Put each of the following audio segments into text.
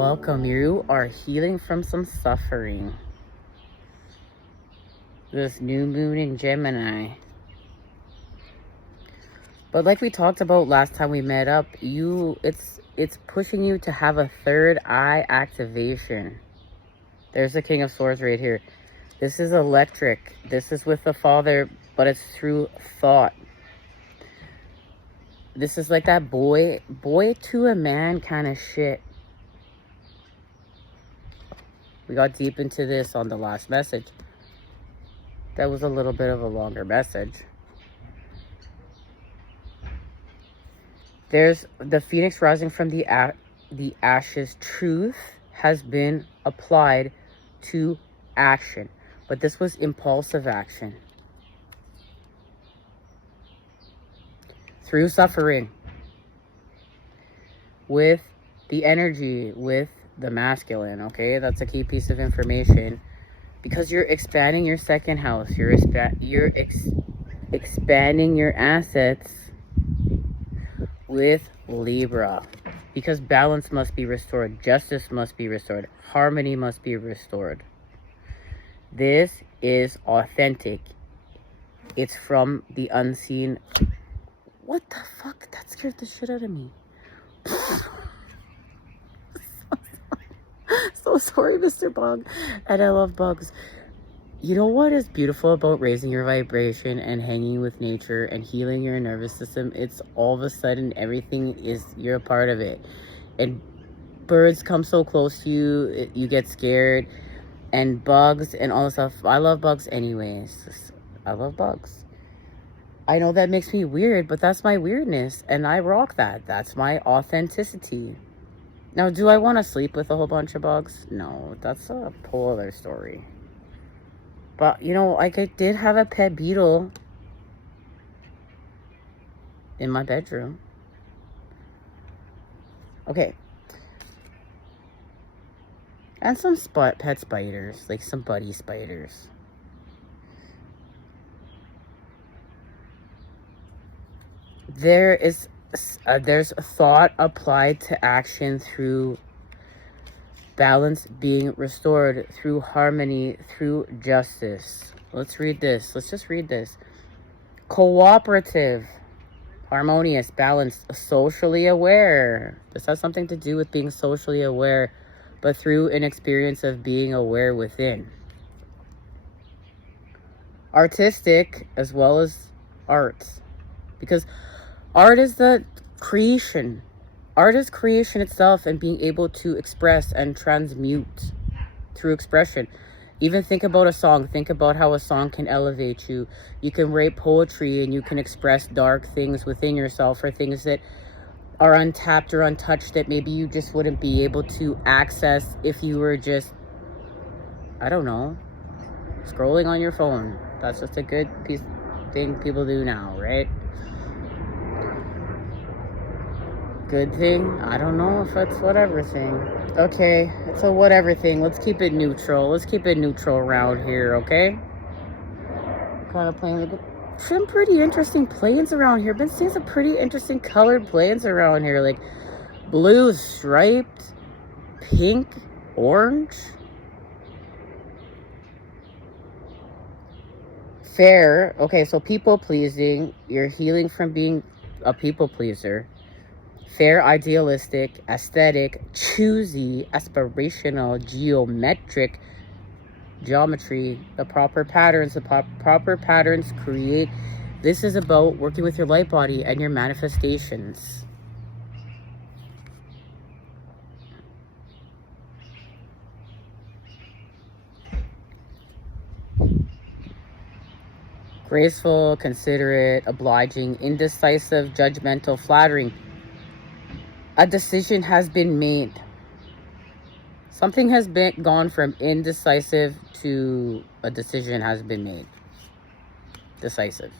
welcome. You are healing from some suffering. This new moon in Gemini. But like we talked about last time we met up, it's pushing you to have a third eye activation. There's the King of Swords right here. This is electric. This is with the Father, but it's through thought. This is like that boy to a man kind of shit. We got deep into this on the last message. That was a little bit of a longer message. There's the phoenix rising from the ashes. Truth has been applied to action. But this was impulsive action. Through suffering. With the energy, with the masculine, okay? That's a key piece of information. Because you're expanding your second house. You're expanding your assets with Libra, because balance must be restored, justice must be restored, harmony must be restored. This is authentic. It's from the unseen. What the fuck? That scared the shit out of me. So sorry, Mr. Bug. And I love bugs. You know what is beautiful about raising your vibration and hanging with nature and healing your nervous system? It's all of a sudden everything is, you're a part of it. And birds come so close to you, you get scared. And bugs and all this stuff. I love bugs anyways. I love bugs. I know that makes me weird, but that's my weirdness. And I rock that. That's my authenticity. Now, do I want to sleep with a whole bunch of bugs? No, that's a whole other story. But, you know, like I did have a pet beetle in my bedroom. Okay. And some pet spiders, like some buddy spiders. There's thought applied to action through balance being restored, through harmony, through justice. Let's read this. Let's just read this. Cooperative, harmonious, balanced, socially aware. This has something to do with being socially aware, but through an experience of being aware within. Artistic as well as art. Because art is the creation. Art is creation itself and being able to express and transmute through expression. Even think about a song. Think about how a song can elevate you. You can write poetry and you can express dark things within yourself, or things that are untapped or untouched that maybe you just wouldn't be able to access if you were just, I don't know, scrolling on your phone. That's just a good thing people do now, right? Good thing? I don't know if it's whatever thing. Okay, it's a whatever thing. Let's keep it neutral. Let's keep it neutral around here, okay? Kind of playing with some pretty interesting planes around here. Been seeing some pretty interesting colored planes around here, like blue, striped, pink, orange. Fair. Okay, so people pleasing. You're healing from being a people pleaser. Fair, idealistic, aesthetic, choosy, aspirational, geometry, the proper patterns. The proper patterns create. This is about working with your light body and your manifestations. Graceful, considerate, obliging, indecisive, judgmental, flattering. A decision has been made. Something has gone from indecisive to a decision has been made. Decisive.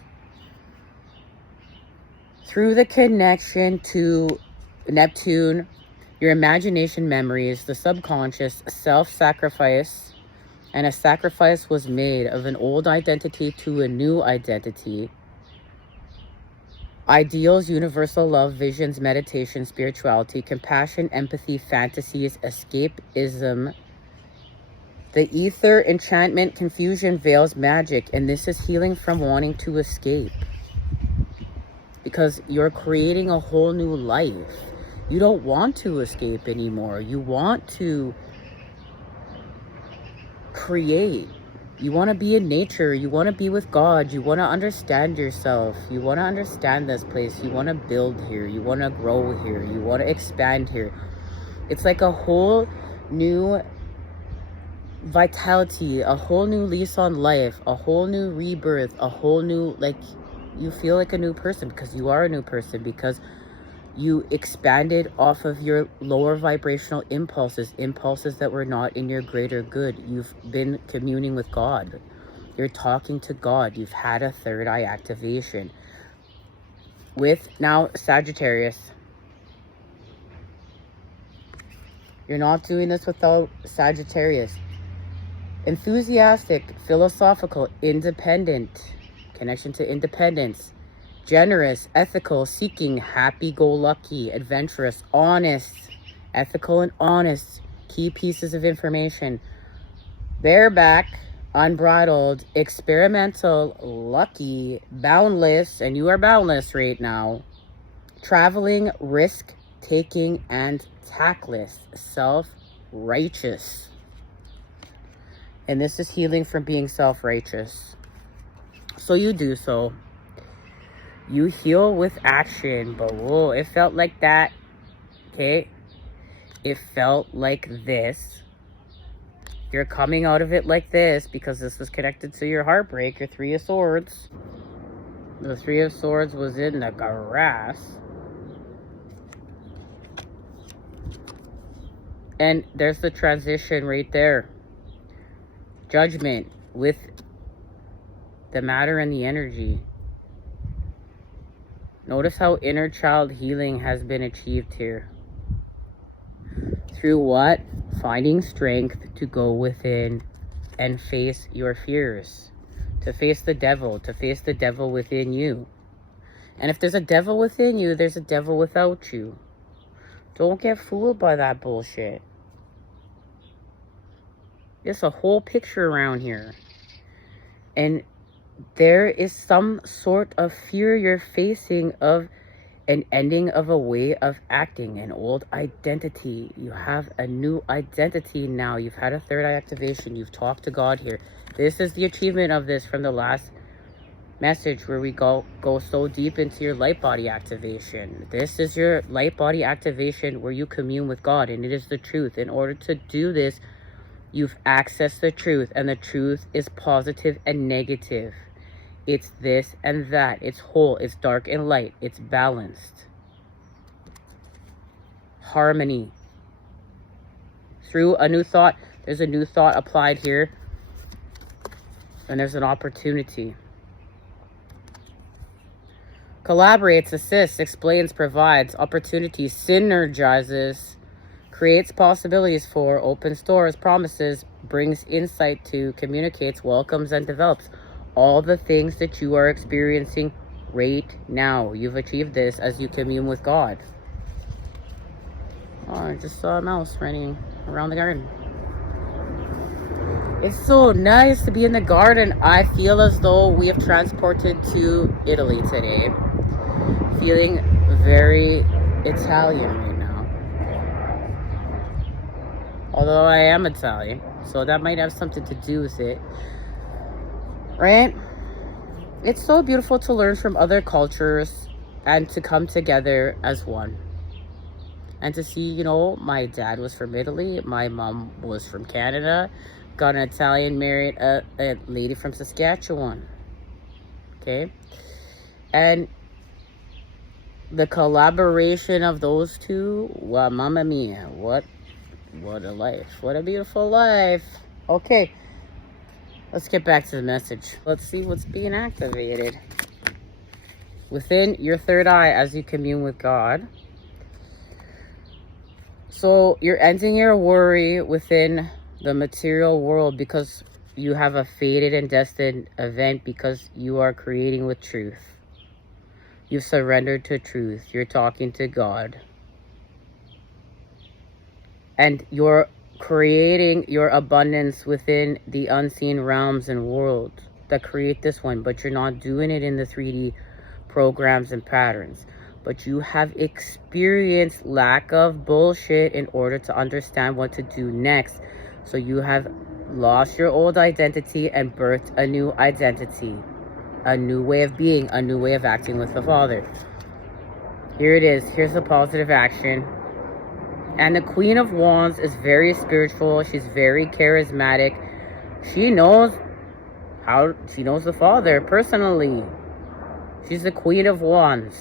Through the connection to Neptune, your imagination memories, the subconscious, self-sacrifice, and a sacrifice was made of an old identity to a new identity. Ideals, universal love, visions, meditation, spirituality, compassion, empathy, fantasies, escapism, the ether, enchantment, confusion, veils, magic. And this is healing from wanting to escape. Because you're creating a whole new life. You don't want to escape anymore. You want to create. You want to be in nature. You want to be with God. You want to understand yourself. You want to understand this place. You want to build here. You want to grow here. You want to expand here. It's like a whole new vitality, a whole new lease on life, a whole new rebirth, a whole new, like, you feel like a new person because you are a new person, because you expanded off of your lower vibrational impulses that were not in your greater good. You've been communing with God. You're talking to God. You've had a third eye activation. With now Sagittarius. You're not doing this without Sagittarius. Enthusiastic, philosophical, independent. Connection to independence. Generous, ethical, seeking, happy-go-lucky, adventurous, honest, ethical and honest, key pieces of information, bareback, unbridled, experimental, lucky, boundless, and you are boundless right now, traveling, risk-taking, and tactless, self-righteous. And this is healing from being self-righteous. So you do so. You heal with action, but whoa, it felt like that, okay? It felt like this. You're coming out of it like this because this was connected to your heartbreak, your Three of Swords. The Three of Swords was in the grass. And there's the transition right there. Judgment with the matter and the energy. Notice how inner child healing has been achieved here. Through what? Finding strength to go within and face your fears. To face the devil within you. And if there's a devil within you, there's a devil without you. Don't get fooled by that bullshit. There's a whole picture around here. And there is some sort of fear you're facing of an ending of a way of acting, an old identity. You have a new identity now. You've had a third eye activation. You've talked to God here. This is the achievement of this from the last message where we go so deep into your light body activation. This is your light body activation where you commune with God, and it is the truth. In order to do this, you've accessed the truth, and the truth is positive and negative. It's this and that. It's whole. It's dark and light. It's balanced. Harmony. Through a new thought. There's a new thought applied here. And there's an opportunity. Collaborates, assists, explains, provides, opportunities, synergizes, creates possibilities for, opens doors, promises, brings insight to, communicates, welcomes, and develops. All the things that you are experiencing right now. You've achieved this as you commune with God. Oh, I just saw a mouse running around the garden. It's so nice to be in the garden. I feel as though we have transported to Italy today. Feeling very Italian right now. Although I am Italian, so that might have something to do with it. Right? It's so beautiful to learn from other cultures and to come together as one. And to see, you know, my dad was from Italy, my mom was from Canada, got an Italian, married a lady from Saskatchewan. Okay? And the collaboration of those two, wow, mamma mia, what a life. What a beautiful life. Okay. Let's get back to the message. Let's see what's being activated. Within your third eye as you commune with God. So you're ending your worry within the material world because you have a fated and destined event because you are creating with truth. You've surrendered to truth. You're talking to God. And you're creating your abundance within the unseen realms and worlds that create this one. But you're not doing it in the 3D programs and patterns. But you have experienced lack of bullshit in order to understand what to do next. So you have lost your old identity and birthed a new identity. A new way of being, a new way of acting with the Father. Here it is. Here's the positive action. And the Queen of Wands is very spiritual. She's very charismatic. She knows the Father personally. She's the Queen of Wands.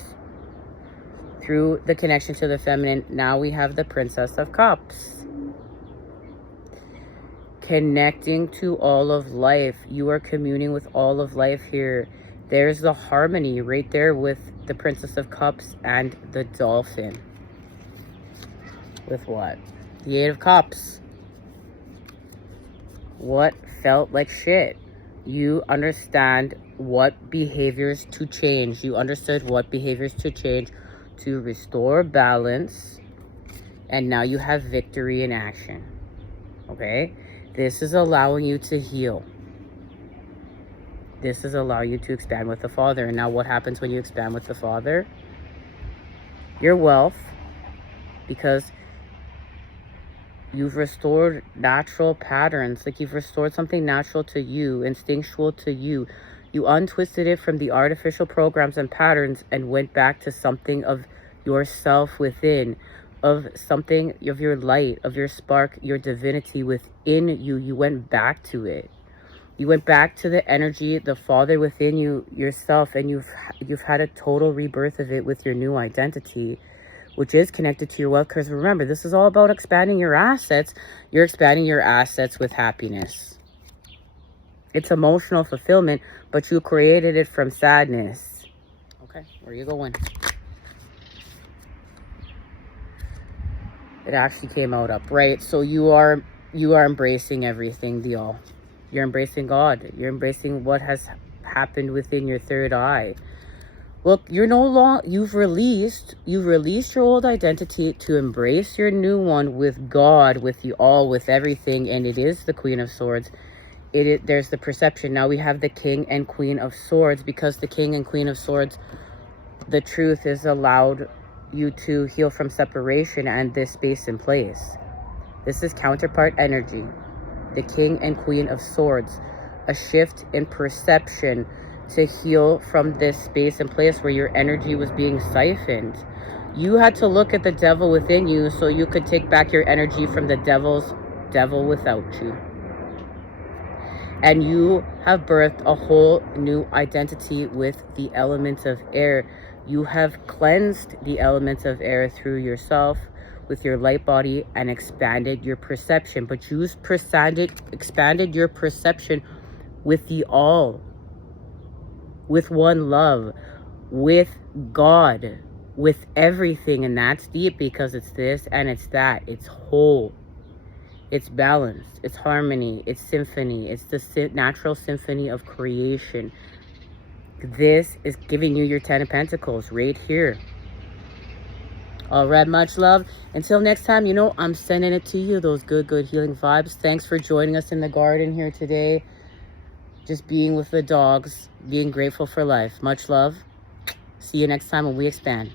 Through the connection to the feminine, now we have the Princess of Cups. Connecting to all of life. You are communing with all of life here. There's the harmony right there with the Princess of Cups and the Dolphin. With what? The Eight of Cups. What felt like shit? You understand what behaviors to change. You understood what behaviors to change to restore balance. And now you have victory in action. Okay? This is allowing you to heal. This is allowing you to expand with the Father. And now what happens when you expand with the Father? Your wealth, because you've restored natural patterns. Like you've restored something natural to you, instinctual to you. You untwisted it from the artificial programs and patterns and went back to something of yourself within, of something of your light, of your spark, your divinity within you. You went back to it. You went back to the energy, the Father within you, yourself, and you've had a total rebirth of it with your new identity, which is connected to your wealth. Because remember, this is all about expanding your assets. You're expanding your assets with happiness. It's emotional fulfillment, but you created it from sadness. Okay, where are you going? It actually came out upright. So you are embracing everything, the all. You're embracing God. You're embracing what has happened within your third eye. Look, you've released your old identity to embrace your new one with God, with the all, with everything, and it is the Queen of Swords. There's the perception. Now we have the King and Queen of Swords, because the King and Queen of Swords, the truth is allowed you to heal from separation and this space and place. This is counterpart energy. The King and Queen of Swords, a shift in perception to heal from this space and place where your energy was being siphoned. You had to look at the devil within you so you could take back your energy from the devil without you. And you have birthed a whole new identity with the elements of air. You have cleansed the elements of air through yourself with your light body and expanded your perception. But you expanded your perception with the all, with one love, with God, with everything. And that's deep, because it's this and it's that. It's whole. It's balanced. It's harmony. It's symphony. It's the natural symphony of creation. This is giving you your 10 of Pentacles right here. All right, much love. Until next time, I'm sending it to you, those good healing vibes. Thanks for joining us in the garden here today. Just being with the dogs, being grateful for life. Much love. See you next time when we expand.